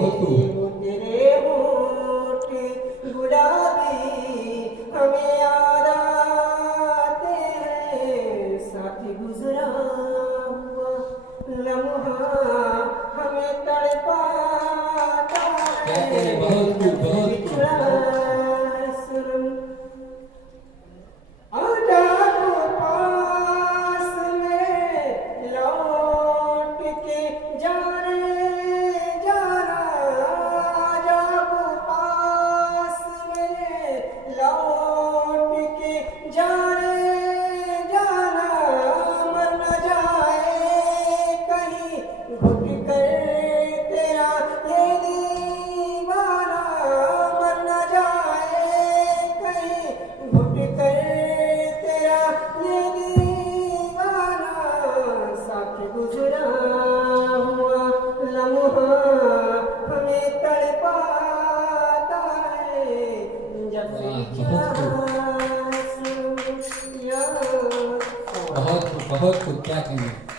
बहुत खूब। वो तेरे होठ गुलाबी हमें याद आते हैं, साथी गुजरा हुआ लम्हा हमें तड़पाता क्या है, करे, बहुत खूब, बहुत खूब। बिछड़ा सुरम आजा तू पास में लौट के जाने जाना, आजा तू पास में लौट के जाने जाना, मर न जाए कहीं घुट कर तेरा ये दीवाना, मर न जाए कहीं घुट कर तेरा ये दीवाना, साथ गुजरा हुआ लम्हा हमें तड़पाता है, जब से वाह, बिछड़ा बहुत खूब, सुरूया। बहुत खूब, बहुत खूब, क्या कहें।